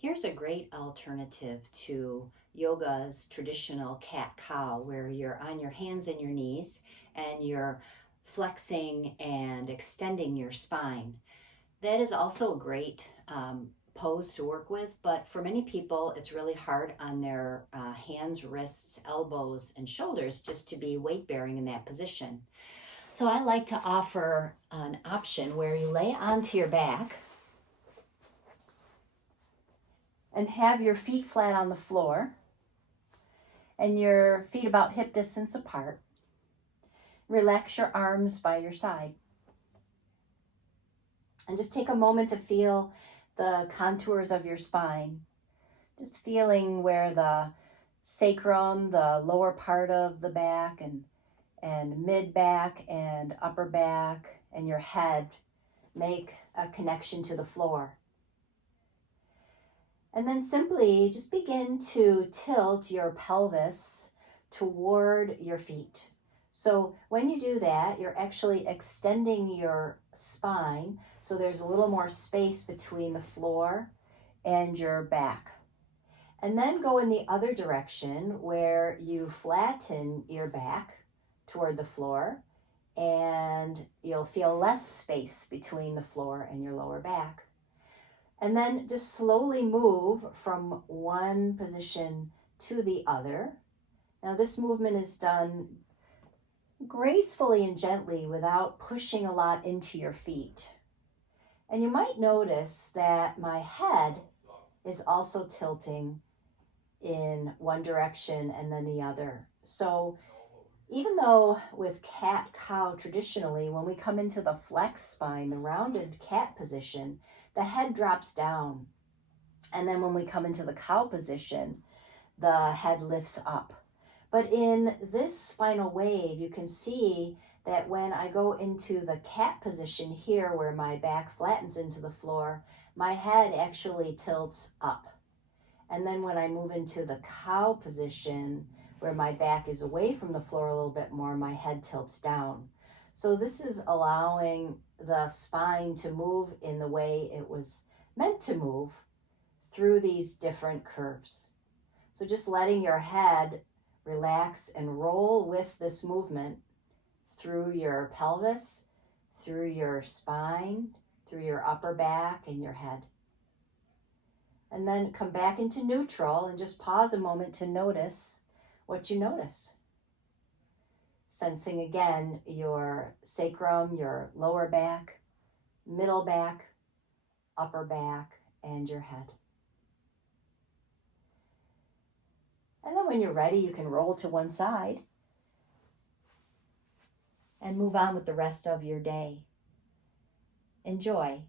Here's a great alternative to yoga's traditional cat-cow, where you're on your hands and your knees and you're flexing and extending your spine. That is also a great pose to work with, but for many people, it's really hard on their hands, wrists, elbows, and shoulders just to be weight bearing in that position. So I like to offer an option where you lay onto your back and have your feet flat on the floor and your feet about hip distance apart. Relax your arms by your side. And just take a moment to feel the contours of your spine. Just feeling where the sacrum, the lower part of the back, and mid back and upper back and your head make a connection to the floor. And then simply just begin to tilt your pelvis toward your feet. So when you do that, you're actually extending your spine so there's a little more space between the floor and your back. And then go in the other direction where you flatten your back toward the floor and you'll feel less space between the floor and your lower back. And then just slowly move from one position to the other. Now this movement is done gracefully and gently without pushing a lot into your feet. And you might notice that my head is also tilting in one direction and then the other. So even though with cat-cow traditionally, when we come into the flex spine, the rounded cat position, the head drops down. And then when we come into the cow position, the head lifts up. But in this spinal wave, you can see that when I go into the cat position here, where my back flattens into the floor, my head actually tilts up. And then when I move into the cow position, where my back is away from the floor a little bit more, my head tilts down. So this is allowing the spine to move in the way it was meant to move through these different curves. So just letting your head relax and roll with this movement through your pelvis, through your spine, through your upper back and your head. And then come back into neutral and just pause a moment to notice what you notice. Sensing again your sacrum, your lower back, middle back, upper back, and your head. And then when you're ready, you can roll to one side and move on with the rest of your day. Enjoy.